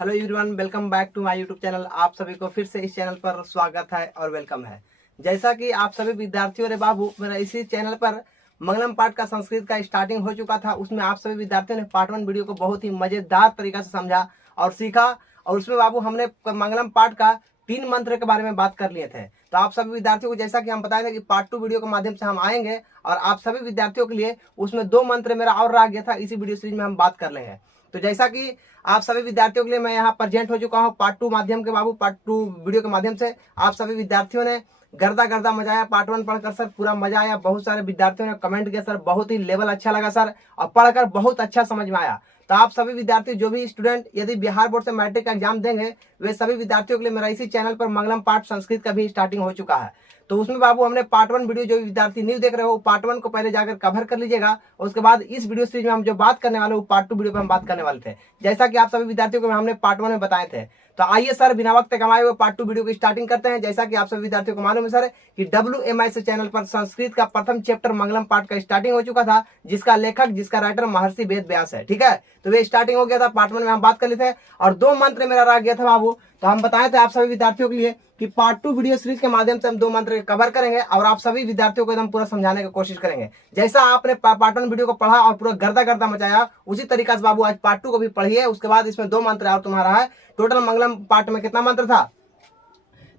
Hello everyone, welcome back to my YouTube channel. आप सभी को फिर से इस चैनल पर स्वागत है और वेलकम है। जैसा कि आप सभी विद्यार्थियों ने बाबू, मेरा इसी चैनल पर मंगलम पाठ का संस्कृत का स्टार्टिंग हो चुका था। उसमें आप सभी विद्यार्थियों ने पार्ट 1 वीडियो को बहुत ही मजेदार तरीका से समझा और सीखा। और उसमें बाबू हमने मंगलम पाठ का 3 मंत्र के बारे में बात कर लिए थे। तो आप सभी विद्यार्थियों को जैसा कि हम बताए थे कि पार्ट 2 वीडियो के माध्यम से हम आएंगे और आप सभी विद्यार्थियों के लिए उसमें 2 मंत्र मेरा और रह गया था, इसी वीडियो सीरीज में हम बात कर लेंगे। तो जैसा कि आप सभी विद्यार्थियों के लिए मैं यहाँ प्रेजेंट हो चुका हूँ पार्ट 2 माध्यम के बाबू, पार्ट 2 वीडियो के माध्यम से। आप सभी विद्यार्थियों ने गर्दा गर्दा मजा आया पार्ट 1 पढ़कर सर, पूरा मजा आया। बहुत सारे विद्यार्थियों ने कमेंट किया सर बहुत ही लेवल अच्छा लगा सर, और पढ़कर बहुत अच्छा समझ में आया। तो आप सभी विद्यार्थी जो भी स्टूडेंट यदि बिहार बोर्ड से मैट्रिक का एग्जाम देंगे, वे सभी विद्यार्थियों के लिए मेरा इसी चैनल पर मंगलम पाठ संस्कृत का भी स्टार्टिंग हो चुका है। तो उसमें बाबू हमने पार्ट 1 वीडियो, जो विद्यार्थी न्यू देख रहे हो पार्ट 1 को पहले जाकर कवर कर लीजिएगा। और उसके बाद इस वीडियो सीरीज में हम जो बात करने वाले वो पार्ट 2 वीडियो पर हम बात करने वाले थे, जैसा कि आप सभी विद्यार्थियों को हमने पार्ट 1 में बताए थे। तो आइए सर, बिना वक्त कमाए हुए पार्ट 2 वीडियो की स्टार्टिंग करते हैं। जैसा कि आप सभी विद्यार्थियों को मालूम है सर कि WMI चैनल पर संस्कृत का प्रथम चैप्टर मंगलम पाठ का स्टार्टिंग हो चुका था, जिसका लेखक, जिसका राइटर महर्षि वेद व्यास है। ठीक है, तो वे स्टार्टिंग हो गया था, पार्ट 1 में हम बात कर लेते हैं। और 2 मंत्र मेरा रह गया था बाबू। तो हम बताए थे आप सभी विद्यार्थियों के लिए कि पार्ट 2 वीडियो सीरीज के माध्यम से हम 2 मंत्र कवर करेंगे और आप सभी विद्यार्थियों को एकदम पूरा समझाने की कोशिश करेंगे। जैसा आपने पार्ट 1 वीडियो को पढ़ा और पूरा गर्दा गर्दा मचाया, उसी तरीका से बाबू आज पार्ट 2 को भी पढ़िए। उसके बाद इसमें 2 मंत्र और तुम्हारा है। टोटल मंगलम पाठ में कितना मंत्र था?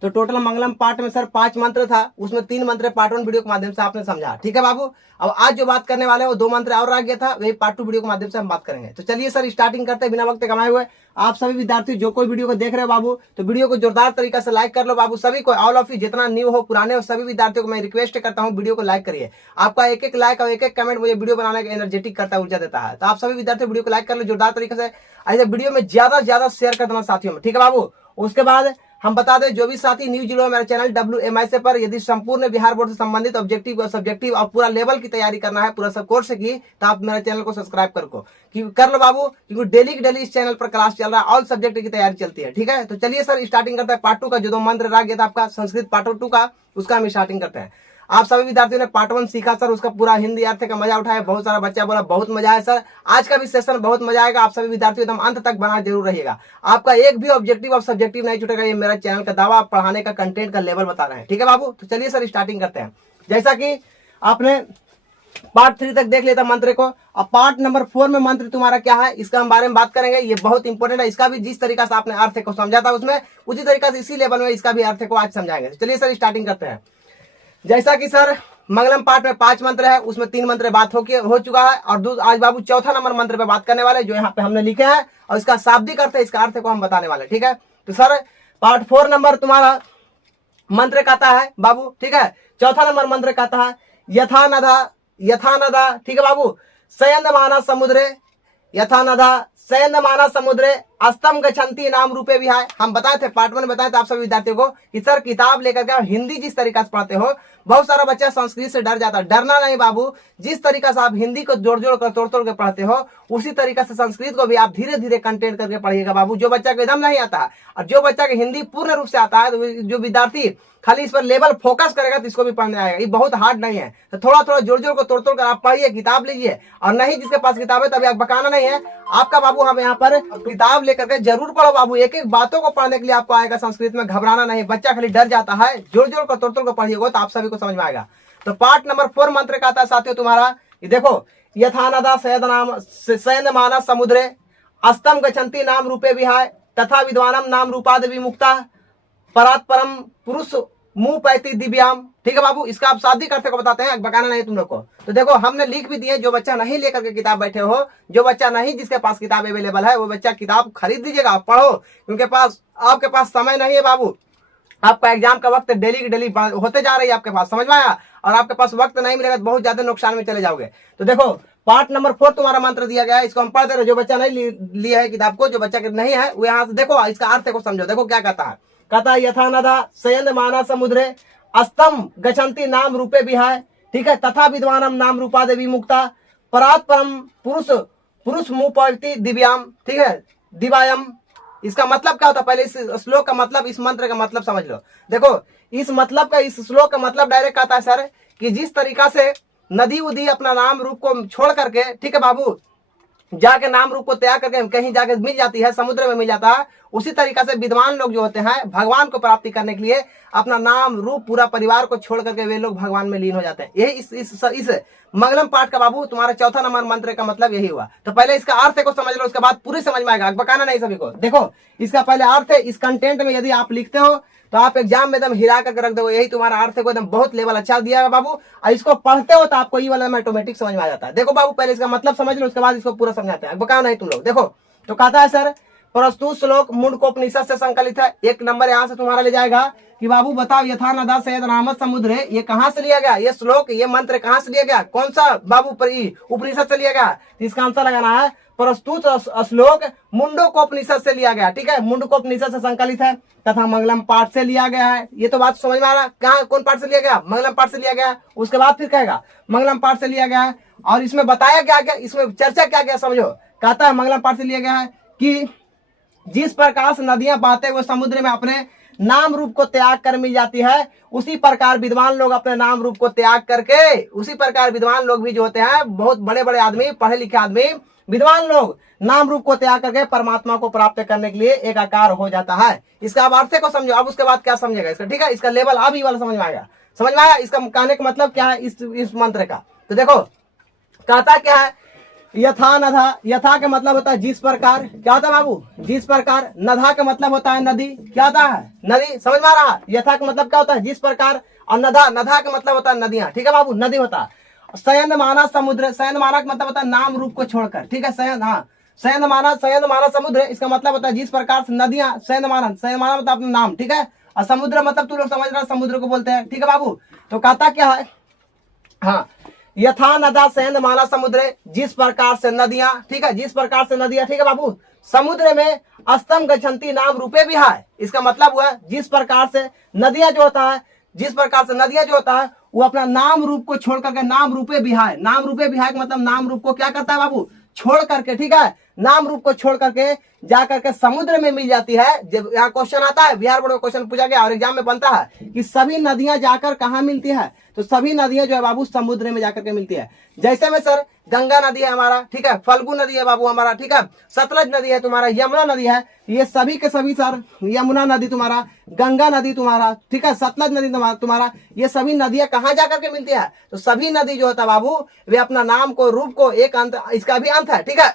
तो टोटल मंगलम पाठ में सर 5 मंत्र था, उसमें 3 मंत्र पार्ट 1 वीडियो के माध्यम से आपने समझा। ठीक है बाबू, अब आज जो बात करने वाले हैं वो 2 मंत्र और रह गया था, वही पार्ट 2 वीडियो के माध्यम से हम बात करेंगे। तो चलिए सर स्टार्टिंग करते हैं बिना वक्त कमाए हुए। आप सभी विद्यार्थी जो कोई वीडियो को देख रहे हो बाबू, तो वीडियो को जोरदार तरीका से लाइक कर लो बाबू। सभी को, ऑल ऑफ यू, जितना न्यू हो पुराने हो, सभी विद्यार्थियों को मैं रिक्वेस्ट करता हूँ वीडियो को लाइक करिए। आपका एक एक लाइक और एक एक कमेंट मुझे वीडियो बनाने का एनर्जेटिक करता है, ऊर्जा देता है। तो आप सभी विद्यार्थी वीडियो को लाइक कर लो जोरदार तरीके से। ऐसे वीडियो में ज्यादा से ज्यादा शेयर कर देना साथियों में। ठीक है बाबू, उसके बाद हम बता दें जो भी साथी न्यू जुड़े मेरे चैनल WMI से पर, यदि संपूर्ण बिहार बोर्ड से संबंधित ऑब्जेक्टिव और सब्जेक्टिव और पूरा लेवल की तैयारी करना है, पूरा सब कोर्स की, तो आप मेरे चैनल को सब्सक्राइब कर लो बाबू, क्योंकि डेली की डेली इस चैनल पर क्लास चल रहा है, ऑल सब्जेक्ट की तैयारी चलती है। ठीक है, तो चलिए सर स्टार्टिंग करते हैं पार्ट 2 का। जो 2 मंत्र रह गया था आपका संस्कृत पार्ट 2 का, उसका हम स्टार्टिंग करते हैं। आप सभी विद्यार्थियों ने पार्ट 1 सीखा सर, उसका पूरा हिंदी अर्थ का मजा उठाया। बहुत सारा बच्चा बोला बहुत मजा है सर, आज का भी सेशन बहुत मजा आएगा। आप सभी विद्यार्थियों एकदम अंत तक बना जरूर रहिएगा। आपका एक भी ऑब्जेक्टिव और सब्जेक्टिव नहीं छूटेगा, ये मेरा चैनल का दावा। पढ़ाने का कंटेंट का लेवल बता रहे हैं। ठीक है बाबू, तो चलिए सर स्टार्टिंग करते हैं। जैसा कि आपने पार्ट 3 तक देख लिया था मंत्र को, अब पार्ट नंबर 4 में मंत्र तुम्हारा क्या है, इसका हम बारे में बात करेंगे। ये बहुत इंपॉर्टेंट है, इसका भी जिस तरीका से आपने अर्थ को समझा था उसमें, उसी तरीका से इसी लेवल में इसका भी अर्थ को आज समझाएंगे। चलिए सर स्टार्टिंग करते हैं। जैसा कि सर मंगलम पाठ में 5 मंत्र है, उसमें 3 मंत्र बात हो चुका है। और आज बाबू 4था नंबर मंत्र पे बात करने वाले, जो यहाँ पे हमने लिखे हैं, और इसका शाब्दिक अर्थ है, इसका अर्थ को हम बताने वाले। ठीक है, तो सर पार्ट 4 नंबर तुम्हारा मंत्र कहता है बाबू, ठीक है, 4था नंबर मंत्र कहता है यथा नदा। ठीक है बाबू, शयनमाना समुद्रे, यथा नदा शयनमाना समुद्रे अस्तम गच्छन्ति नाम रूपे विहाय। हम बताए थे पार्ट 1 में बताए थे आप सभी विद्यार्थियों को कि सर किताब लेकर के हिंदी जिस तरीका से पढ़ते हो, बहुत सारा बच्चा संस्कृत से डर जाता है। डरना नहीं बाबू, जिस तरीका से आप हिंदी को जोड़ जोड़ कर तोड़ तोड़ के पढ़ते हो, उसी तरीका से संस्कृत को भी आप धीरे धीरे कंटेंट करके पढ़िएगा बाबू। जो बच्चा को एकदम नहीं आता और जो बच्चा को हिंदी पूर्ण रूप से आता है, तो जो विद्यार्थी खाली इस पर लेवल फोकस करेगा तो इसको भी पढ़ने आएगा। ये बहुत हार्ड नहीं है, तो थोड़ा थोड़ा जोड़ जोड़ को तोड़ तोड़ कर आप पढ़िए, किताब लीजिए। और नहीं जिसके पास किताब है तभी आप बकाना नहीं है आपका बाबू, हम यहाँ पर किताब लेकर के जरूर पढ़ो बाबू। एक एक बातों को पढ़ने के लिए आपको आएगा संस्कृत में, घबराना नहीं। बच्चा खाली डर जाता है, जोड़ जोड़ को तोड़ तोड़ को पढ़िएगा तो आप सभी को समझ में आएगा। तो पार्ट नंबर 4 मंत्र का आता है साथियों तुम्हारा, ये देखो, यथानदा शयनमाना समुद्रे अस्तम गच्छन्ति नाम रूपे विहाय तथा विद्वानम नाम रूपाद विमुक्ता परात परम पुरुष मुंह पैती दिव्याम। ठीक है बाबू, इसका आप शाब्दिक अर्थ को बताते हैं, बकाना नहीं तुम लोग को। तो देखो हमने लिख भी दिए, जो बच्चा नहीं लेकर के किताब बैठे हो, जो बच्चा नहीं जिसके पास किताब अवेलेबल है, वो बच्चा किताब खरीद लीजिएगा, पढ़ो, क्योंकि आपके पास समय नहीं है बाबू। आपका एग्जाम का वक्त डेली की डेली होते जा रही है आपके पास, समझ में आया? और आपके पास वक्त नहीं मिलेगा तो बहुत ज्यादा नुकसान में चले जाओगे। तो देखो पार्ट नंबर 4 तुम्हारा मंत्र दिया गया है, इसको हम पढ़ दे रहे। जो बच्चा नहीं लिया है किताब को, जो बच्चा नहीं है, वो यहाँ से देखो इसका अर्थ को समझो। देखो क्या कहता है, कहता है यथा नदा शयनमाना समुद्रे अस्तम गच्छन्ति नाम रूपे विहाय, ठीक है, तथा विद्वानम नाम रूपाद विमुक्ता परात परम पुरुष मुंह पैती दिव्याम। ठीक है, दिवायम। इसका मतलब क्या होता है, पहले इस श्लोक का मतलब, इस मंत्र का मतलब समझ लो। देखो इस मतलब का, इस श्लोक का मतलब डायरेक्ट कहता है सर कि जिस तरीका से नदी उदी अपना नाम रूप को छोड़ करके, ठीक है बाबू, जाके नाम रूप को त्याग करके कहीं जाके मिल जाती है, समुद्र में मिल जाता है, उसी तरीके से विद्वान लोग जो होते हैं भगवान को प्राप्ति करने के लिए अपना नाम रूप पूरा परिवार को छोड़ करके वे लोग भगवान में लीन हो जाते हैं। यही इस मंगलम पाठ का बाबू तुम्हारा चौथा नंबर मंत्र का मतलब यही हुआ। तो पहले इसका अर्थ को समझ लो, उसके बाद पूरी समझ में आएगा, बकाना नहीं सभी को। देखो इसका पहले अर्थ है, इस कंटेंट में यदि आप लिखते हो तो आप एग्जाम में एकदम हिला करके रख दो, यही तुम्हारा अर्थ को एकदम बहुत लेवल अच्छा दिया है बाबू। और इसको पढ़ते हो तो आपको ये वाला ऑटोमेटिक समझ में आ जाता है। देखो बाबू पहले इसका मतलब समझ लो, उसके बाद इसको पूरा समझाते हैं, बकाना नहीं तुम लोग। देखो तो कहता है सर प्रस्तुत श्लोक मुंडकोपनिषद से संकलित है। एक नंबर यहाँ से तुम्हारा ले जाएगा कि बाबू बताओ यथा नदा सयद नामत समुद्र है, ये कहाँ से लिया गया, ये श्लोक ये मंत्र कहाँ से लिया गया, कौन सा बाबू उपनिषद से लिया गया। तो इसका आंसर लगाना है प्रस्तुत श्लोक मुंडकोपनिषद से लिया गया। ठीक है, मुंडकोपनिषद से संकलित है तथा मंगलम पाठ से लिया गया है। ये तो बात समझ में आ रहा, कहाँ कौन पाठ से लिया गया, मंगलम पाठ से लिया गया। उसके बाद फिर कहेगा मंगलम पाठ से लिया गया है और इसमें बताया क्या क्या, इसमें चर्चा क्या क्या समझो। कहता है मंगलम पाठ से लिया गया है कि जिस प्रकार से नदियां बहते हुए समुद्र में अपने नाम रूप को त्याग कर मिल जाती है, उसी प्रकार विद्वान लोग अपने नाम रूप को त्याग करके, उसी प्रकार विद्वान लोग भी जो होते हैं बहुत बड़े बड़े आदमी, पढ़े लिखे आदमी, विद्वान लोग नाम रूप को त्याग करके परमात्मा को प्राप्त करने के लिए एक आकार हो जाता है। इसका अब अर्थ को समझो। अब उसके बाद क्या समझेगा इसका, ठीक है, इसका लेवल अब ही वाला समझ में आएगा। समझ में आया इसका कहने का मतलब क्या है इस मंत्र का। तो देखो कहता क्या है, यथा नधा, यथा का मतलब होता है जिस प्रकार, क्या होता है बाबू, जिस प्रकार। नधा का मतलब होता है नदी, क्या होता है, नदी। समझ में आ रहा, यथा का मतलब क्या होता है जिस प्रकार, और नधा, नधा का मतलब होता है नदियां। ठीक है बाबू, नदी होता है। शयन माना समुद्र, शयन माना का मतलब होता है नाम रूप को छोड़कर। ठीक है, शयन, हाँ शयन माना समुद्र, इसका मतलब होता है जिस प्रकार से नदियां, शयन माना मतलब अपना नाम। ठीक है, और समुद्र मतलब तू लोग समझ रहा, समुद्र को बोलते हैं। ठीक है बाबू, तो कहता क्या है, हाँ यथा नदा शयन माना समुद्र, जिस प्रकार से नदियां, ठीक है, जिस प्रकार से नदियां, ठीक है बाबू, समुद्र में अस्तम गच्छन्ति नाम रूपे भी है। इसका मतलब हुआ जिस प्रकार से नदियां जो होता है, जिस प्रकार से नदियां जो होता है वो अपना नाम रूप को छोड़ करके नाम रूपे विहाय, नाम रूपे विहाय मतलब नाम रूप को क्या करता है बाबू, छोड़ करके, ठीक है, नाम रूप को छोड़ करके जा करके समुद्र में मिल जाती है। जब यहाँ क्वेश्चन आता है, बिहार बोर्ड में क्वेश्चन पूछा गया और एग्जाम में बनता है कि सभी नदियां जाकर कहाँ मिलती है, तो सभी नदियां जो है बाबू समुद्र में जाकर के मिलती है। जैसे में सर गंगा नदी है हमारा, ठीक है, फल्गु नदी है बाबू हमारा, ठीक है, सतलज नदी है तुम्हारा, यमुना नदी है, ये सभी के सभी सर, यमुना नदी तुम्हारा, गंगा नदी तुम्हारा, ठीक है, सतलज नदी तुम्हारा, ये सभी नदियां कहाँ जाकर के मिलती है, तो सभी नदी जो होता है बाबू वे अपना नाम को, रूप को, एक अंत, इसका भी अंत है। ठीक है,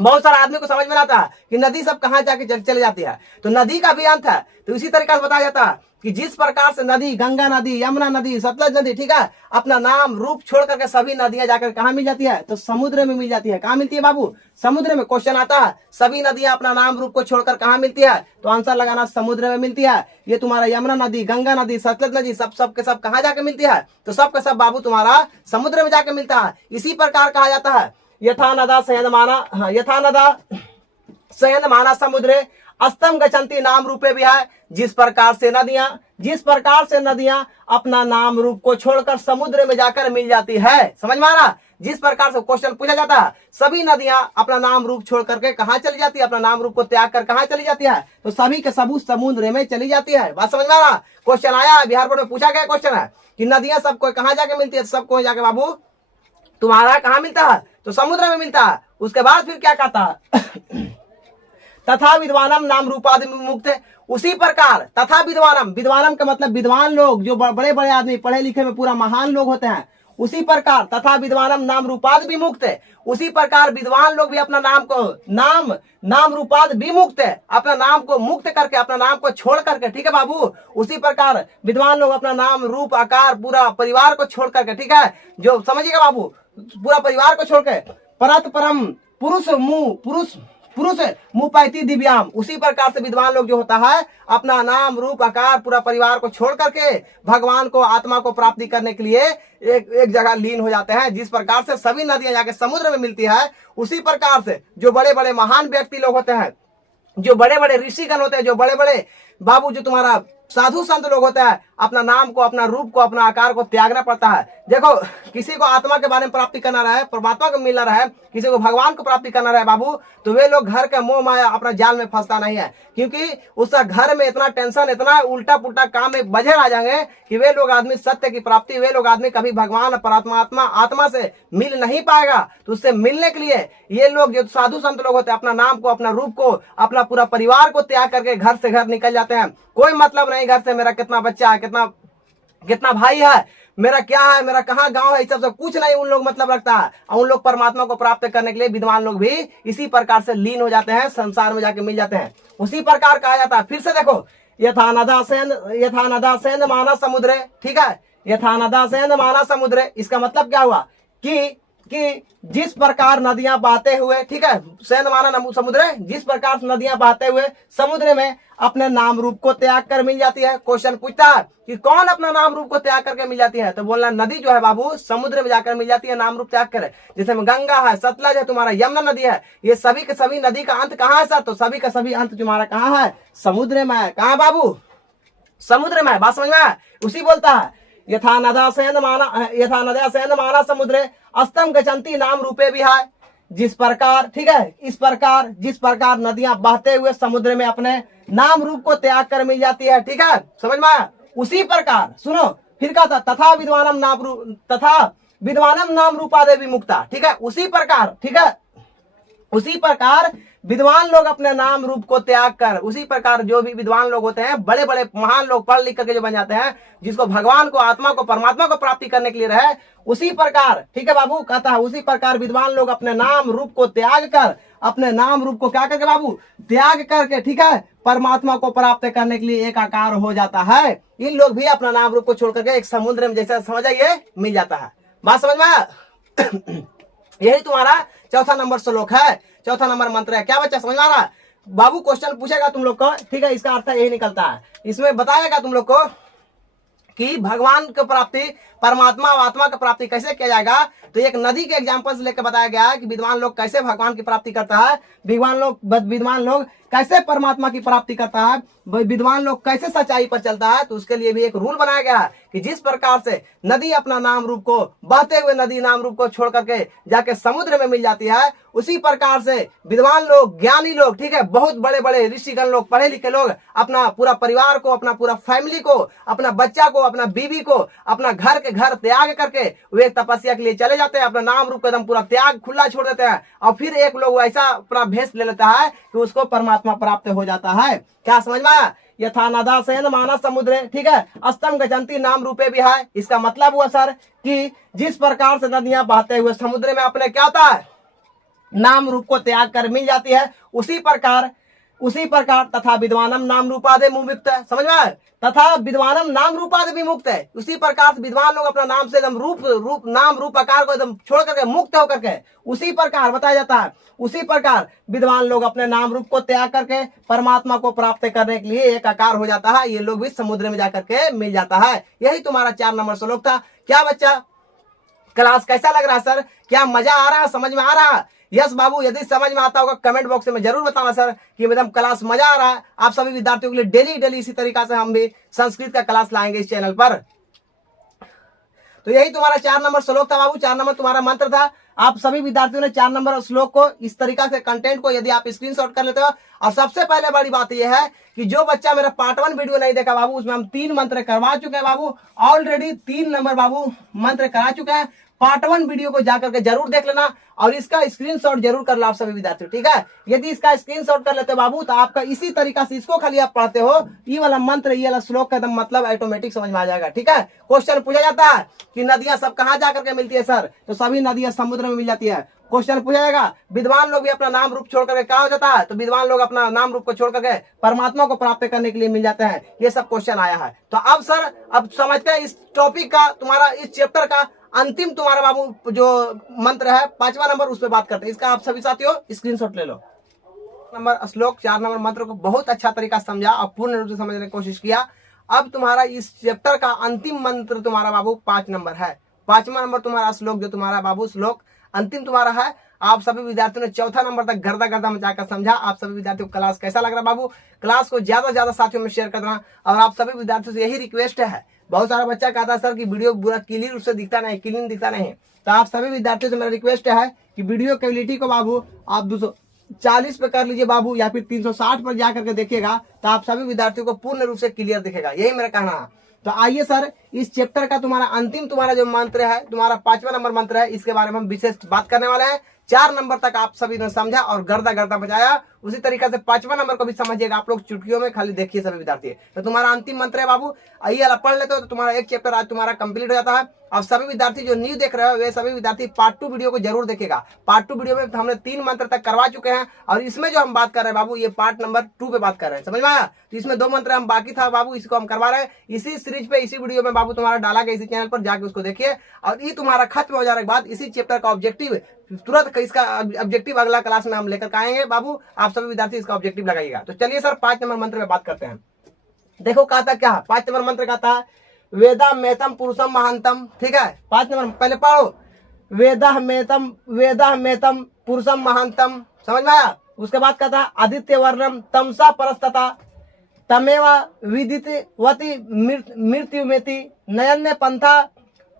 बहुत सारा आदमी को समझ में आता है कि नदी सब कहाँ जाके चले जाती है, तो नदी का भी अंत है। तो इसी तरीके से बताया जाता है कि जिस प्रकार से नदी, गंगा नदी, यमुना नदी, सतलज नदी, ठीक है, अपना नाम रूप छोड़ करके सभी नदियां जाकर कहाँ मिल जाती है, तो समुद्र में मिल जाती है। कहाँ मिलती है बाबू, समुद्र में। क्वेश्चन आता है सभी नदियां अपना नाम रूप को छोड़कर कहाँ मिलती है, तो आंसर लगाना समुद्र में मिलती है। ये तुम्हारा यमुना नदी, गंगा नदी, सतलज नदी सब के सब कहाँ जाकर मिलती है, तो सब के सब बाबू तुम्हारा समुद्र में जाकर मिलता है। इसी प्रकार कहा जाता है यथा नदा शयन माना, यथा नदा शयन माना समुद्र अस्तम गच्छन्ति नाम रूपे भी है, जिस प्रकार से नदियां अपना नाम रूप को छोड़कर समुद्र में जाकर मिल जाती है। समझ में आ रहा, जिस प्रकार से क्वेश्चन पूछा जाता है सभी नदियां अपना नाम रूप छोड़ करके कहाँ चली जाती है, अपना नाम रूप को त्याग कर कहाँ चली जाती है, तो सभी के सबू समुद्र में चली जाती है। बात समझ में आ रहा, क्वेश्चन आया बिहार बोर्ड में पूछा गया क्वेश्चन है कि नदियां सबको कहाँ जाके मिलती है, सबको जाके बाबू तुम्हारा कहाँ मिलता है, तो समुद्र में मिलता है। उसके बाद फिर क्या कहता है तथा विद्वानम नाम रूपादि मुक्त, उसी प्रकार तथा विद्वानम, विद्वानम का मतलब विद्वान लोग, जो बड़े बड़े आदमी पढ़े लिखे में पूरा महान लोग होते हैं, उसी प्रकार तथा विद्वानम नाम रूपाद भी मुक्त है, उसी प्रकार विद्वान लोग भी अपना नाम को नाम रूपाद भी मुक्त है, अपना नाम को मुक्त करके, अपना नाम को छोड़ करके, ठीक है बाबू, उसी प्रकार विद्वान लोग अपना नाम रूप आकार पूरा परिवार को छोड़ करके, ठीक है, जो समझिएगा बाबू, पूरा परिवार को छोड़ के परत परम पुरुष मुँह पैती दिव्याम, उसी प्रकार से विद्वान लोग जो होता है अपना नाम रूप आकार पूरा परिवार को छोड़ करके भगवान को, आत्मा को प्राप्ति करने के लिए एक जगह लीन हो जाते हैं। जिस प्रकार से सभी नदियां जाके समुद्र में मिलती है, उसी प्रकार से जो बड़े बड़े महान व्यक्ति लोग होते हैं, जो बड़े बड़े ऋषिगण होते हैं, जो बड़े बड़े बाबू जो तुम्हारा साधु संत लोग होते हैं, अपना नाम को, अपना रूप को, अपना आकार को त्यागना पड़ता है। देखो, किसी को आत्मा के बारे में प्राप्ति करना रहे, परमात्मा को मिलना रहे, किसी को भगवान को प्राप्ति करना रहे बाबू, तो वे लोग घर का मोह माया अपना जाल में फंसता नहीं है, क्योंकि उसका घर में इतना टेंशन, इतना उल्टा पुल्टा काम में बजे आ जाएंगे कि वे लोग आदमी सत्य की प्राप्ति, वे लोग आदमी कभी भगवान परमात्मा आत्मा से मिल नहीं पाएगा। तो उससे मिलने के लिए ये लोग जो साधु संत लोग होते हैं, अपना नाम को, अपना रूप को, अपना पूरा परिवार को त्याग करके घर से घर निकल जाते हैं। कोई मतलब नहीं घर से मेरा कितना बच्चा है, कितना भाई है, मेरा क्या है, मेरा कहाँ गांव है, इस सब से कुछ नहीं उन लोग मतलब रखता है। और उन लोग परमात्मा को प्राप्त करने के लिए विद्वान लोग भी इसी प्रकार से लीन हो जाते हैं, संसार में जाके मिल जाते हैं। उसी प्रकार कहा जाता है। फिर से देखो, यथा नदा सेंध माना समुद्र, ठीक है, यथा नदा सेंध माना समुद्र, इसका मतलब क्या हुआ कि जिस प्रकार नदियां बहते हुए, ठीक है, सेंध माना समुद्र, जिस प्रकार नदियां बहते हुए समुद्र में अपने नाम रूप को त्याग कर मिल जाती है। क्वेश्चन पूछता है कि कौन अपना नाम रूप को त्याग करके मिल जाती है, तो बोलना नदी जो है बाबू समुद्र में जाकर मिल जाती है नाम रूप त्याग कर। जैसे गंगा है, सतलज है, तुम्हारा यमुना नदी है, ये सभी के सभी नदी का अंत कहाँ है सर, तो सभी का सभी अंत तुम्हारा कहाँ है, समुद्र में है। कहाँ बाबू, समुद्र में है। बात समझ में आया? उसी बोलता है यथा नदा सेंध माना समुद्र अस्तम गचंती नाम रूपे भी है। जिस प्रकार, ठीक है, इस प्रकार जिस प्रकार नदियां बहते हुए समुद्र में अपने नाम रूप को त्याग कर मिल जाती है, ठीक है, समझ में आया? उसी प्रकार सुनो, फिर कहा था तथा विद्वानम नाम रूपादे विमुक्ता, ठीक है, उसी प्रकार, ठीक है, उसी प्रकार विद्वान लोग अपने नाम रूप को त्याग कर, उसी प्रकार जो भी विद्वान लोग होते हैं, बड़े बड़े महान लोग पढ़ लिख करके जो बन जाते हैं, जिसको भगवान को, आत्मा को, परमात्मा को प्राप्ति करने के लिए रहे, उसी प्रकार, ठीक है बाबू, कहता है उसी प्रकार विद्वान लोग अपने नाम रूप को त्याग कर, अपने नाम रूप को क्या करके बाबू, त्याग करके, ठीक है, परमात्मा को प्राप्त करने के लिए एक आकार हो जाता है। इन लोग भी अपना नाम रूप को छोड़ करके एक समुद्र में जैसा समझ आइए मिल जाता है। बात समझ में? यही तुम्हारा चौथा नंबर श्लोक है, चौथा नंबर मंत्र है। क्या बच्चा समझ आ रहा है बाबू? क्वेश्चन पूछेगा तुम लोग को, ठीक है, इसका अर्थ यही निकलता है। इसमें बताएगा तुम लोग को कि भगवान की प्राप्ति, परमात्मा और आत्मा की प्राप्ति कैसे किया जाएगा। तो एक नदी के एग्जांपल से लेकर बताया गया है कि विद्वान लोग कैसे भगवान की प्राप्ति करता है, विद्वान लोग कैसे परमात्मा की प्राप्ति करता है, विद्वान लोग कैसे सच्चाई पर चलता है। तो उसके लिए भी एक रूल बनाया गया है कि जिस प्रकार से नदी अपना नाम रूप को, बहते हुए नदी नाम रूप को छोड़ करके जाके समुद्र में मिल जाती है, उसी प्रकार से विद्वान लोग, ज्ञानी लोग, ठीक है, बहुत बड़े बड़े ऋषिगण लोग, पढ़े लिखे लोग अपना पूरा परिवार को, अपना पूरा फैमिली को, अपना बच्चा को, अपना बीवी को, अपना घर के घर त्याग करके वे तपस्या के लिए चले जाते हैं, अपना नाम रूप एकदम पूरा त्याग खुला छोड़ देते हैं। और फिर एक लोग ऐसा अपना भेष ले लेता है कि उसको परमात्मा प्राप्त हो जाता है। क्या समझ में आया? यथा नदा सेंध माना समुद्र, ठीक है, अस्तम गचंती नाम रूपे भी है। इसका मतलब हुआ सर कि जिस प्रकार से नदियां बहते हुए समुद्र में अपने क्या होता है, नाम रूप को त्याग कर मिल जाती है, उसी प्रकार तथा विद्वानम नाम रूपादे मुक्त है। समझ में आए? तथा विद्वानम नाम रूपादे भी मुक्त है। उसी प्रकार से विद्वान लोग अपना नाम से एकदम नाम रूप आकार को एकदम छोड़ करके मुक्त होकर के, उसी प्रकार बताया जाता है, उसी प्रकार विद्वान लोग अपने नाम रूप को त्याग करके परमात्मा को प्राप्त करने के लिए एक आकार हो जाता है। ये लोग भी समुद्र में जाकर के मिल जाता है। यही तुम्हारा 4 नंबर श्लोक था। क्या बच्चा क्लास कैसा लग रहा है सर? क्या मजा आ रहा है? समझ में आ रहा है? यस बाबू, यदि समझ में आता होगा कमेंट बॉक्स में जरूर बताना सर कि एकदम क्लास मजा आ रहा है। आप सभी विद्यार्थियों के लिए डेली इसी तरीका से हम भी संस्कृत का क्लास लाएंगे इस चैनल पर। तो यही तुम्हारा 4 नंबर श्लोक था बाबू, 4 नंबर तुम्हारा मंत्र था। आप सभी विद्यार्थियों ने 4 नंबर श्लोक को, इस तरीका से कंटेंट को यदि आप स्क्रीनशॉट कर लेते हो। और सबसे पहले बड़ी बात यह है कि जो बच्चा मेरा पार्ट 1 वीडियो नहीं देखा बाबू, उसमें हम 3 मंत्र करवा चुके हैं बाबू, ऑलरेडी 3 नंबर बाबू मंत्र करा चुके हैं। पार्ट 1 वीडियो को जाकर के जरूर देख लेना और इसका स्क्रीनशॉट जरूर कर लो आप सभी विद्यार्थी, ठीक है। यदि इसका स्क्रीनशॉट कर लेते हो बाबू तो आपका इसी तरीका से इसको खाली आप पढ़ते हो, ये वाला मंत्र, ये वाला श्लोक का मतलब ऑटोमेटिक समझ में आ जाएगा, ठीक है। क्वेश्चन पूछा जाता है कि नदियां सब कहां जाकर के मिलती है सर, तो सभी नदियां समुद्र में मिल जाती है। क्वेश्चन पूछा जाएगा विद्वान लोग भी अपना नाम रूप छोड़ करके क्या हो जाता है, तो विद्वान लोग अपना नाम रूप को छोड़ करके परमात्मा को प्राप्त करने के लिए मिल जाते हैं। ये सब क्वेश्चन आया है। तो अब सर अब समझते हैं इस टॉपिक का, तुम्हारा इस चैप्टर का अंतिम तुम्हारा बाबू जो मंत्र है 5वां नंबर, उस पर बात करते हैं। इसका आप सभी साथियों स्क्रीनशॉट ले लो। नंबर श्लोक 4 नंबर मंत्र को बहुत अच्छा तरीका समझा और पूर्ण रूप से समझने की कोशिश किया। अब तुम्हारा इस चैप्टर का अंतिम मंत्र तुम्हारा बाबू 5 नंबर है। 5वां नंबर तुम्हारा श्लोक जो तुम्हारा बाबू श्लोक अंतिम तुम्हारा है। आप सभी विद्यार्थियों ने चौथा नंबर तक गर्दा गर्दा मचाकर समझा। आप सभी विद्यार्थियों को क्लास कैसा लग रहा बाबू? क्लास को ज्यादा से ज्यादा साथियों में शेयर कर देना। और आप सभी विद्यार्थियों से यही रिक्वेस्ट है, बहुत सारा बच्चा कहता है सर कि वीडियो पूरा क्लियर उससे दिखता नहीं, क्लीन दिखता नहीं। तो आप सभी विद्यार्थियों से मेरा रिक्वेस्ट है कि वीडियो क्वालिटी को बाबू आप 240 पे कर लीजिए बाबू, या फिर 360 पर जाकर के देखिएगा, तो आप सभी विद्यार्थियों को पूर्ण रूप से क्लियर दिखेगा। यही मेरा कहना है। तो आइए सर, इस चैप्टर का तुम्हारा अंतिम तुम्हारा जो मंत्र है, तुम्हारा 5वां नंबर मंत्र है, इसके बारे में हम विशेष बात करने वाले हैं। 4 नंबर तक आप सभी ने समझा और गर्दा गर्दा बजाया, उसी तरीके से 5वां नंबर को भी समझिएगा आप लोग। चुटकियों में खाली देखिए सभी विद्यार्थी। तो तुम्हारा अंतिम मंत्र है बाबू, आइए अगर पढ़ लेते हो तो तुम्हारा एक चैप्टर आज तुम्हारा कंप्लीट हो जाता है। और सभी विद्यार्थी जो न्यू देख रहे हो, वे सभी विद्यार्थी पार्ट 2 वीडियो को जरूर देखेगा। पार्ट 2 वीडियो में हमने 3 मंत्र तक करवा चुके हैं, और इसमें जो हम बात कर रहे हैं बाबू, ये पार्ट नंबर 2 पे बात कर रहे हैं, समझ में आया? तो इसमें 2 मंत्र हम बाकी था बाबू, इसको हम करवा रहे हैं इसी सीरीज पे, इसी वीडियो में बाबू तुम्हारा डाला गया, इसी चैनल पर जाके उसको देखिए। और ये तुम्हारा खत्म हो जाने के बाद इसी चैप्टर का ऑब्जेक्टिव तुरंत, इसका ऑब्जेक्टिव अगला क्लास में हम लेकर आएंगे बाबू। आप सभी विद्यार्थी इसका ऑब्जेक्टिव लगाइएगा। तो चलिए सर 5 नंबर मंत्र में बात करते हैं। देखो कहा था क्या, 5 नंबर मंत्र कहा था वेदा मेतम पुरुषम महांतम। ठीक है, 5 नंबर पहले पढ़ो, वेदा मेतम पुरुषम महांतम, समझ में आया? उसके बाद कहा था आदित्य वर्णम तमसा परस्तता तमेवा विदितवती मृत्युमेति नयन पंथा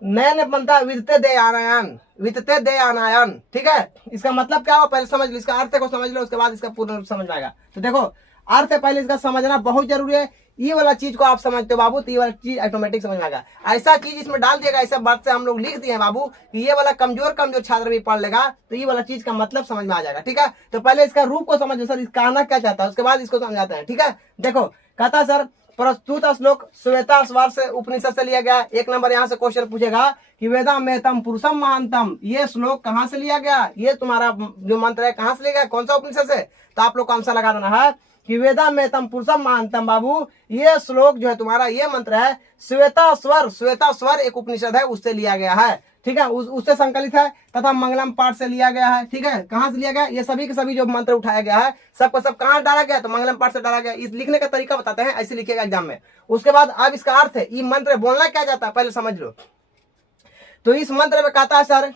विदते दे आनायन। ठीक है, इसका मतलब क्या हो पहले समझ लो, इसका अर्थ को समझ लो, उसके बाद इसका पूर्ण समझ में आएगा। तो देखो अर्थ पहले इसका समझना बहुत जरूरी है। ये वाला चीज को आप समझते हो बाबू, तो ये वाला चीज ऑटोमेटिक समझ में आएगा। ऐसा चीज इसमें डाल दिएगा, ऐसा बात से हम लोग लिख दिए हैं बाबू कि ये वाला कमजोर छात्र भी पढ़ लेगा तो ये वाला चीज का मतलब समझ में आ जाएगा। ठीक है, तो पहले इसका रूप को समझो सर, इसका कहना क्या चाहता है, उसके बाद इसको समझाते हैं। ठीक है, देखो कहता सर प्रस्तुत श्लोक श्वेता स्वर से उपनिषद से लिया गया। 1 नंबर यहाँ से क्वेश्चन पूछेगा कि वेदा मेतम पुरुषम महांतम, ये श्लोक कहाँ से लिया गया, ये तुम्हारा जो मंत्र है कहाँ से लिया गया, कौन सा उपनिषद से? तो आप लोग को आंसर लगा देना है कि वेदा मेतम पुरुषम महांतम बाबू, ये श्लोक जो है तुम्हारा, ये मंत्र है श्वेता स्वर एक उपनिषद है, उससे लिया गया है। ठीक है, उससे संकलित है तथा मंगलम पाठ से लिया गया है। ठीक है, कहाँ से लिया गया? ये सभी के सभी जो मंत्र उठाया गया है सबको सब कहाँ डाला गया? तो मंगलम पाठ से डाला गया। इस लिखने का तरीका बताते हैं, ऐसे लिखिएगा एग्जाम में। उसके बाद अब इसका अर्थ है, ये मंत्र बोलना क्या जाता है पहले समझ लो। तो इस मंत्र में कहता है सर,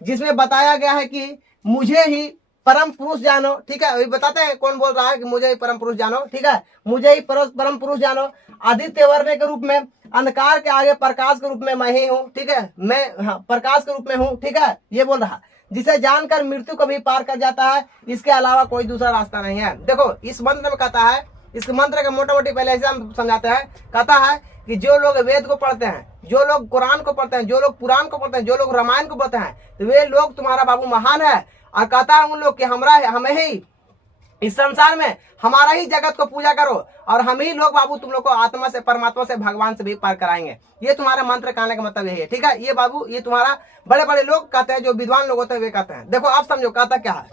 जिसमें बताया गया है कि मुझे ही परम पुरुष जानो। ठीक है, अभी बताते हैं कौन बोल रहा है कि मुझे ही परम पुरुष जानो। ठीक है, मुझे ही परम पुरुष जानो, आदित्य वर्ण के रूप में, अंधकार के आगे प्रकाश के रूप में मैं ही हूँ। ठीक है, मैं प्रकाश के रूप में हूँ। ठीक है, ये बोल रहा, जिसे जानकर मृत्यु को भी पार कर जाता है, इसके अलावा कोई दूसरा रास्ता नहीं है। देखो इस मंत्र में कहता है, इस मंत्र का मोटा मोटी पहले ऐसे हम समझाते हैं। कहता है कि जो लोग वेद को पढ़ते हैं, जो लोग कुरान को पढ़ते हैं, जो लोग पुराण को पढ़ते हैं, जो लोग रामायण को पढ़ते हैं, तो वे लोग तुम्हारा बाबू महान है। और कहता है उन लोग कि हमें ही इस संसार में हमारा ही जगत को पूजा करो, और हम ही लोग बाबू तुम लोग को आत्मा से, परमात्मा से, भगवान से भी पार कराएंगे। ये तुम्हारा मंत्र कहने का मतलब यही है। ठीक है, ये बाबू ये तुम्हारा बड़े बड़े लोग कहते हैं, जो विद्वान लोग होते हैं वे कहते हैं। देखो आप समझो कहता क्या है,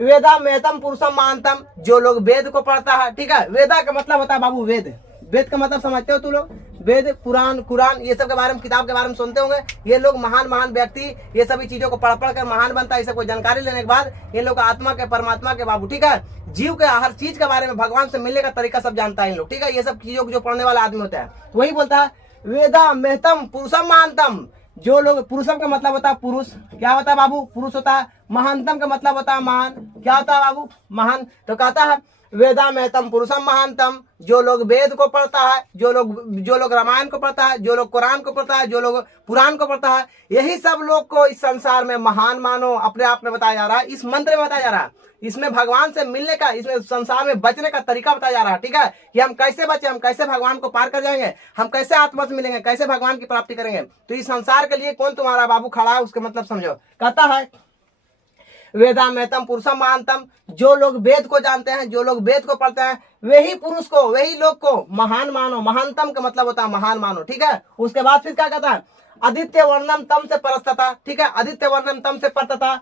वेदा मेतम पुरुषम महांतम, जो लोग वेद को पढ़ता है। ठीक है, वेदा का मतलब होता है बाबू वेद का मतलब समझते हो तुम लोग? वेद, पुराण, कुरान, ये सब के बारे में, किताब के बारे में सुनते होंगे। ये लोग महान व्यक्ति ये सभी चीजों को पढ़ कर महान बनता है। इसे कोई जानकारी लेने के बाद ये लोग आत्मा के, परमात्मा के बाबू, ठीक है, जीव के हर चीज के बारे में, भगवान से मिलने का तरीका सब जानता है इन लोग। ठीक है, ये सब चीजों को जो पढ़ने वाला आदमी होता है वही बोलता है वेदा मेहतम पुरुषम महानतम। जो लोग, पुरुषम का मतलब होता है पुरुष, क्या होता है बाबू? पुरुष होता है। महानतम का मतलब होता है महान, क्या होता है बाबू? महान। तो कहता है वेदा मेहतम पुरुषम महानतम, जो लोग वेद को पढ़ता है, जो लोग रामायण को पढ़ता है, जो लोग कुरान को पढ़ता है, जो लोग पुराण को पढ़ता है, यही सब लोग को इस संसार में महान मानो। अपने आप में बताया जा रहा है, इस मंत्र में बताया जा रहा है। इसमें भगवान से मिलने का, इसमें संसार में बचने का तरीका बताया जा रहा है। ठीक है, कि हम कैसे बचे, हम कैसे भगवान को पार कर जाएंगे, हम कैसे आत्मा से मिलेंगे, कैसे भगवान की प्राप्ति करेंगे। तो इस संसार के लिए कौन तुम्हारा बाबू खड़ा है, उसका मतलब समझो। कहता है वेदा मेहतम पुरुषम महानतम, जो लोग वेद को जानते हैं, जो लोग वेद को पढ़ते हैं, वही पुरुष को, वही लोग को महान मानो। महानतम का मतलब होता है महान मानो। ठीक है, उसके बाद फिर क्या कहता है? आदित्य वर्णम तम से परस्तता। ठीक है, आदित्य वर्णम तम से परतता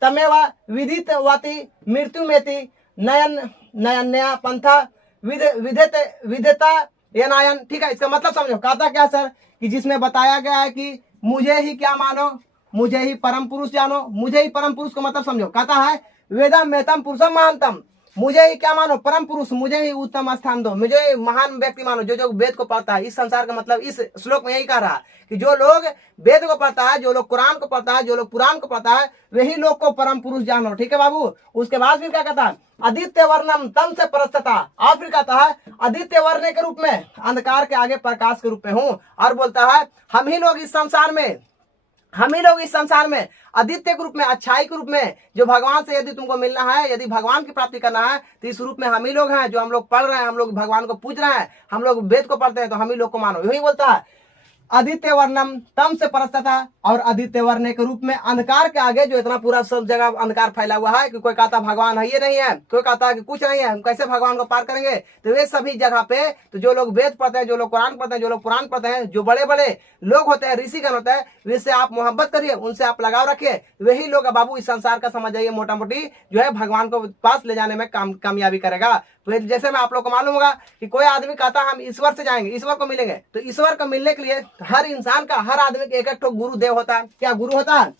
तमेवा विदितवती मृत्युमेति नयन्या पंथा विधेता यनायन। ठीक है, इसका मतलब समझो। कहता क्या सर कि जिसमें बताया गया है कि मुझे ही क्या मानो, मुझे ही परम पुरुष जानो। मुझे ही परम पुरुष का मतलब समझो। कहता है वेदा मेहतम पुरुषम महानतम, मुझे ही क्या मानो, परम पुरुष, मुझे ही उत्तम स्थान दो, मुझे ही महान व्यक्ति मानो, जो जो वेद को पढ़ता है। इस संसार का मतलब इस श्लोक में यही कह रहा है कि जो लोग वेद को पढ़ता है, जो लोग कुरान को पढ़ता है, जो लोग पुराण को पढ़ता है, वही लोग को परम पुरुष जानो। ठीक है बाबू। उसके बाद फिर क्या कहता है, आदित्य वर्णम तम से परस्तता, और फिर कहता है आदित्य वर्ण के रूप में, अंधकार के आगे प्रकाश के रूप में हूं। और बोलता है हम ही लोग इस संसार में, हम ही लोग इस संसार में आदित्य के रूप में, अच्छाई के रूप में, जो भगवान से यदि तुमको मिलना है, यदि भगवान की प्राप्ति करना है, तो इस रूप में हम ही लोग हैं। जो हम लोग पढ़ रहे हैं, हम लोग भगवान को पूज रहे हैं, हम लोग वेद को पढ़ते हैं, तो हम ही लोग को मानो। यही बोलता है आदित्य वर्णम तम से परस्तता, और आदित्य वर्ण के रूप में, अंधकार के आगे, जो इतना पूरा सब जगह अंधकार फैला हुआ है कि कोई कहता भगवान है ये नहीं है, कोई कहता है कि कुछ नहीं है, हम कैसे भगवान को पार करेंगे। तो वे सभी जगह पे, तो जो लोग वेद पढ़ते हैं, जो लोग कुरान पढ़ते हैं, जो लोग पुराण पढ़ते हैं, जो बड़े बड़े लोग होते हैं, ऋषिगण होते हैं, वैसे आप मोहब्बत करिए, उनसे आप लगाव रखिए। वही लोग बाबू इस संसार का समझ जाइए मोटा मोटी जो है भगवान को पास ले जाने में कामयाबी करेगा। तो जैसे मैं आप लोग को मालूम होगा कि कोई आदमी कहता हम ईश्वर से जाएंगे, ईश्वर को मिलेंगे, तो ईश्वर को मिलने के लिए हर इंसान का, हर आदमी का एक एक गुरु देव होता है। क्या गुरु होता है,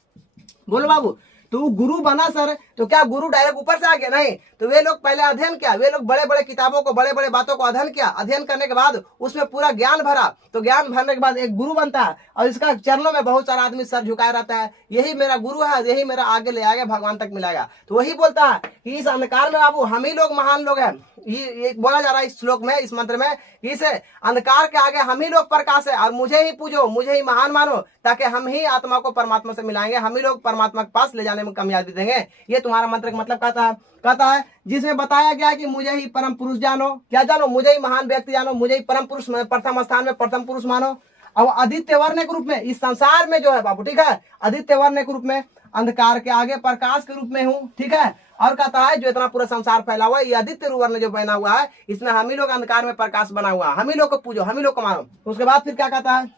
बोलो बाबू। तो गुरु बना सर, तो क्या गुरु डायरेक्ट ऊपर से आ गया? नहीं। तो वे लोग पहले अध्ययन किया, वे लोग बड़े बड़े किताबों को, बड़े बड़े बातों को अध्ययन किया, अध्ययन करने के बाद उसमें पूरा ज्ञान भरा, तो ज्ञान भरने के बाद एक गुरु बनता है, और इसका चरणों में बहुत सारा आदमी सर झुकाए रहता है, यही मेरा गुरु है, यही मेरा आगे ले आएगा, भगवान तक मिलाएगा। तो वही बोलता है कि इस अंधकार में बाबू हम ही लोग महान लोग हैं। ये बोला जा रहा है इस श्लोक में, इस मंत्र में, इस अंधकार के आगे हम ही लोग प्रकाश है, और मुझे ही पूजो, मुझे ही महान मानो, ताकि हम ही आत्मा को परमात्मा से मिलाएंगे, हम ही लोग परमात्मा के पास ले जाने में कामयाबी देंगे। ये तुम्हारा मंत्र का मतलब कहता है जिसमें बताया गया कि मुझे ही परम पुरुष जानो। क्या जानो? मुझे ही महान व्यक्ति जानो, मुझे ही परम पुरुष, प्रथम स्थान में प्रथम पुरुष मानो। अब आदित्य वर्ण के रूप में इस संसार में जो है बाबू, ठीक है, आदित्य वर्ण के रूप में, अंधकार के आगे प्रकाश के रूप में हूँ। ठीक है। और कहता है जो इतना पूरा संसार फैला हुआ है, ये आदित्य वर्ण जो बना हुआ है, इसमें हम ही लोग अंधकार में प्रकाश बना हुआ है, हम ही लोग को पूजो, हम ही लोग को मानो। उसके बाद फिर क्या कहता है,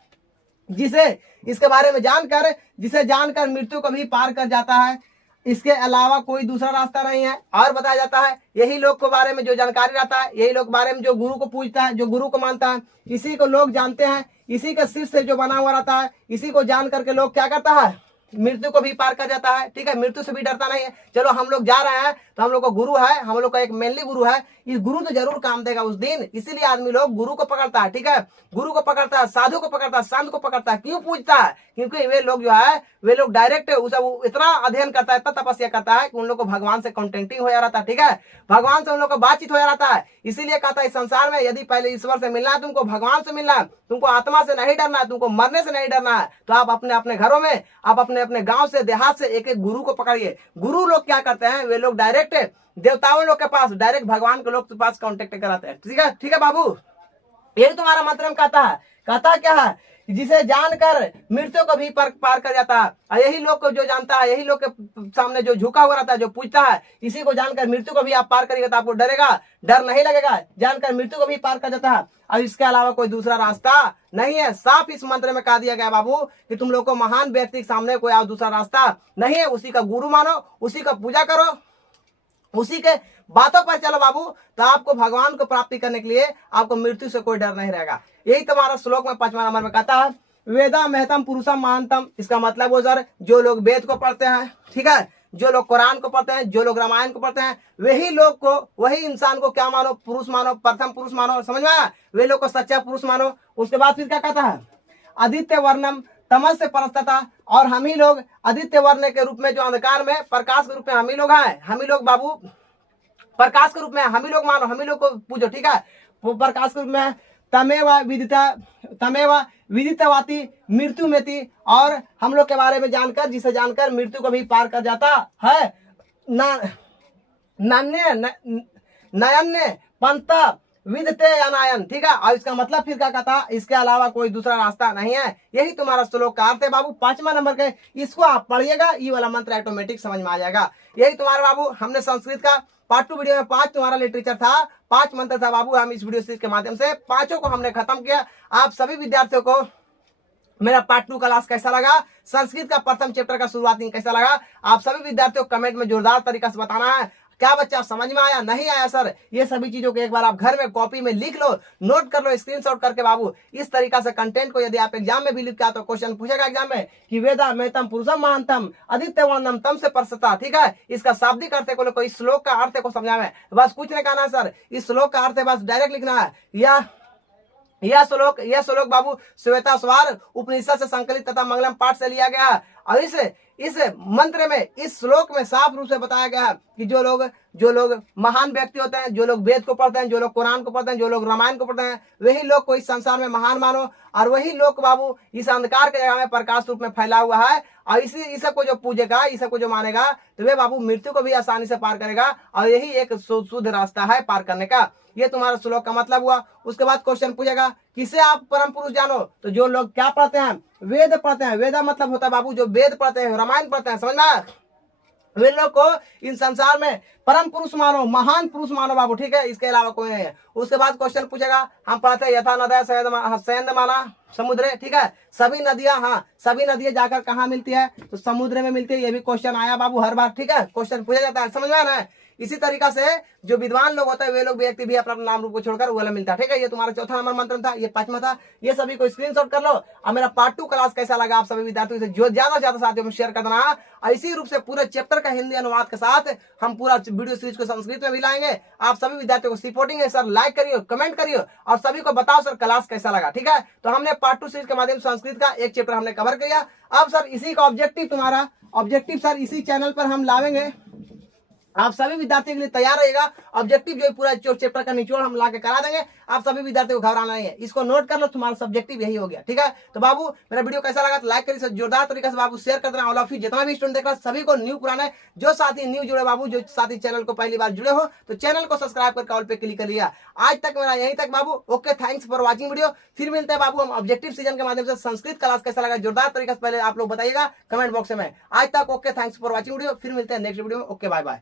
जिसे इसके बारे में जानकर, जिसे जानकर मृत्यु को भी पार कर जाता है, इसके अलावा कोई दूसरा रास्ता नहीं है। और बताया जाता है यही लोग के बारे में जो जानकारी रहता है, यही लोग बारे में जो गुरु को पूजता है, जो गुरु को मानता है, इसी को लोग जानते हैं, इसी के सिर से जो बना हुआ रहता है, इसी को जान करके लोग क्या करता है, मृत्यु को भी पार कर जाता है। ठीक है, मृत्यु से भी डरता नहीं है। चलो हम लोग जा रहे हैं, तो हम लोग का गुरु है, हम लोग का एक मेनली गुरु है, इस गुरु तो जरूर काम देगा उस दिन, इसीलिए आदमी लोग गुरु को पकड़ता है। ठीक है, गुरु को पकड़ता है, साधु को पकड़ता है, संत को पकड़ता है। क्यों पूजता है? क्योंकि वे लोग जो है, वे लोग डायरेक्ट इतना अध्ययन करता है, इतना तपस्या करता है कि उन लोग को भगवान से कॉन्टेक्टिंग हो जा रहा था। ठीक है, भगवान से उन लोग को बातचीत हो जा रहा है। इसीलिए कहता है इस संसार में यदि पहले ईश्वर से मिलना है, तुमको भगवान से मिलना है, तुमको आत्मा से नहीं डरना है, तुमको मरने से नहीं डरना है, तो आप अपने अपने घरों में, आप अपने अपने गांव से, देहात से एक एक गुरु को पकड़िए। गुरु लोग क्या करते हैं, वे लोग डायरेक्ट देवताओं लोग के पास, डायरेक्ट भगवान के लोग के पास कांटेक्ट कराते हैं। ठीक है, ठीक है बाबू, यही तुम्हारा मंत्र में कहता है। कहता क्या है, जिसे जानकर मृत्यु को भी पार कर जाता है, और यही लोग को जो जानता है, यही लोग के सामने जो झुका हुआ रहता है, जो पूछता है, इसी को जानकर मृत्यु को भी आप पार करिएगा, तो आपको डरेगा, डर नहीं लगेगा, जानकर मृत्यु को भी पार कर जाता है। और इसके अलावा कोई दूसरा रास्ता नहीं है। साफ इस मंत्र में कहा दिया गया बाबू कि तुम लोग को महान व्यक्ति के सामने कोई और दूसरा रास्ता नहीं है, उसी का गुरु मानो, उसी का पूजा करो, उसी के बातों पर चलो बाबू, तो आपको भगवान को प्राप्ति करने के लिए आपको मृत्यु से कोई डर नहीं रहेगा। यही तुम्हारा श्लोक में 5वां नंबर में कहता है, वेदा महतम पुरुषम महानतम। इसका मतलब वो सर, जो लोग वेद को पढ़ते हैं, ठीक है, जो लोग कुरान को पढ़ते हैं, जो लोग रामायण को पढ़ते हैं, वही लोग को, वही इंसान को क्या मानो, पुरुष मानो, प्रथम पुरुष मानो। समझ में आया? वे लोग को सच्चा पुरुष मानो। उसके बाद फिर क्या कहता है, आदित्य वर्णम तमस से परस्तता, और हम ही लोग आदित्य वर्ण के रूप में, जो अंधकार में प्रकाश के रूप में हम ही लोग हैं, हम ही लोग बाबू प्रकाश के रूप में, हम ही लोग मानो, हम ही लोग को पूजो। ठीक है, वो प्रकाश के रूप में तमेव विदितवाती मृत्यु में थी, और हम लोग के बारे में जानकर, जिसे जानकर मृत्यु को भी पार कर जाता है, नयन्य पंथा विदते अनायन। ठीक है, और इसका मतलब फिर क्या कहता, इसके अलावा कोई दूसरा रास्ता नहीं है। यही तुम्हारा श्लोक का अर्थ है बाबू। 5वां नंबर के, इसको आप पढ़िएगा, ये वाला मंत्र ऑटोमेटिक समझ में आ जाएगा। यही तुम्हारा बाबू, हमने संस्कृत का पार्ट 2 वीडियो में 5 तुम्हारा लिटरेचर था, 5 मंत्र था बाबू। हम इस वीडियो सीरीज के माध्यम से 5 को हमने खत्म किया। आप सभी विद्यार्थियों को मेरा पार्ट 2 क्लास कैसा लगा, संस्कृत का प्रथम चैप्टर का शुरुआती कैसा लगा, आप सभी विद्यार्थियों को कमेंट में जोरदार तरीका से बताना है। क्या बच्चा समझ में आया, नहीं आया सर, ये सभी चीजों को एक बार आप घर में कॉपी में लिख लो, नोट कर लो स्क्रीनशॉट करके बाबू। इस तरीका से कंटेंट को यदि आप एग्जाम में भी लिख के आते हो, क्वेश्चन पूछेगा एग्जाम में कि वेदा मेतम पुरुषम महानतम आदित्य वर्णम तम से परसता, ठीक है, इसका शाब्दिक अर्थ को इस श्लोक का अर्थ को समझा में, बस कुछ नहीं कहना सर, इस श्लोक का अर्थ है बस डायरेक्ट लिखना है। यह श्लोक बाबू श्वेता स्वार उपनिषद से संकलित तथा मंगलम पाठ से लिया गया है। और इस मंत्र में, इस श्लोक में साफ रूप से बताया गया है कि जो लोग महान व्यक्ति होते हैं, जो लोग वेद को पढ़ते हैं, जो लोग कुरान को पढ़ते हैं, जो लोग रामायण को पढ़ते हैं, वही लोग को इस संसार में महान मानो, और वही लोग बाबू इस अंधकार के जगह में प्रकाश रूप में फैला हुआ है। और इस को जो पूजेगा, इस को जो मानेगा, तो वे बाबू मृत्यु को भी आसानी से पार करेगा, और यही एक शुद्ध रास्ता है पार करने का। ये तुम्हारा श्लोक का मतलब हुआ। उसके बाद क्वेश्चन पूछेगा किसे आप परम पुरुष जानो, तो जो लोग क्या पढ़ते हैं, वेद पढ़ते हैं। वेदा मतलब होता है बाबू जो वेद पढ़ते हैं, रामायण पढ़ते हैं, समझना, वे लोग को इन संसार में परम पुरुष मानो, महान पुरुष मानो बाबू, ठीक है, इसके अलावा कोई नहीं है। उसके बाद क्वेश्चन पूछेगा, हम पढ़ते हैं यथा नदय सैंद माना समुद्र, ठीक है, सभी नदियां, हाँ सभी नदियां जाकर कहाँ मिलती है, तो समुद्र में मिलती है। ये भी क्वेश्चन आया बाबू हर बार, ठीक है, क्वेश्चन पूछा जाता है, समझ में आ रहा है। इसी तरीका से जो विद्वान लोग होते हैं वे लोग व्यक्ति भी अपना नाम रूप को छोड़कर वो मिलता है, ठीक है। ये तुम्हारा चौथा नंबर मंत्र था, ये 5वां था। ये सभी को स्क्रीनशॉट कर लो। और मेरा पार्ट 2 क्लास कैसा लगा आप सभी विद्यार्थियों से जो ज्यादा से ज्यादा साथियों में शेयर कर देना। और इसी रूप से पूरे चैप्टर का हिंदी अनुवाद के साथ हम पूरा वीडियो सीरीज को संस्कृत में भी लाएंगे। आप सभी विद्यार्थियों को सपोर्टिंग है सर, लाइक करिए, कमेंट करिए, और सभी को बताओ सर क्लास कैसा लगा, ठीक है। तो हमने पार्ट 2 सीरीज के माध्यम से संस्कृत का एक चैप्टर हमने कवर किया। अब सर इसी का ऑब्जेक्टिव, तुम्हारा ऑब्जेक्टिव सर इसी चैनल पर हम लावेंगे। आप सभी विद्यार्थियों के लिए तैयार रहेगा। ऑब्जेक्टिव जो पूरा चैप्टर का निचोड़ हम ला के करा देंगे, आप सभी विद्यार्थियों को घबराना नहीं है। इसको नोट कर लो, तुम्हारा सब्जेक्टिव यही हो गया, ठीक है। तो बाबू मेरा वीडियो कैसा लगा तो लाइक करिए, जोरदार तरीके से बाबू शेयर कर देना। ऑल ऑफ यू जितना भी स्टूडेंट देख रहा है सभी को, न्यू पुराने जो साथी न्यू जुड़े बाबू, जो साथी चैनल को पहली बार जुड़े हो तो चैनल को सब्सक्राइब करके ऑल पे क्लिक कर लिया। आज तक मेरा यहीं तक बाबू। Okay, thanks for watching video. फिर मिलते हैं बाबू हम ऑब्जेक्टिव सीजन के माध्यम से। संस्कृत क्लास कैसा लगा जोरदार तरीके से पहले आप लोग बताइएगा कमेंट बॉक्स में। आज तक okay, thanks for watching video. फिर मिलते हैं नेक्स्ट वीडियो में। Okay, bye bye.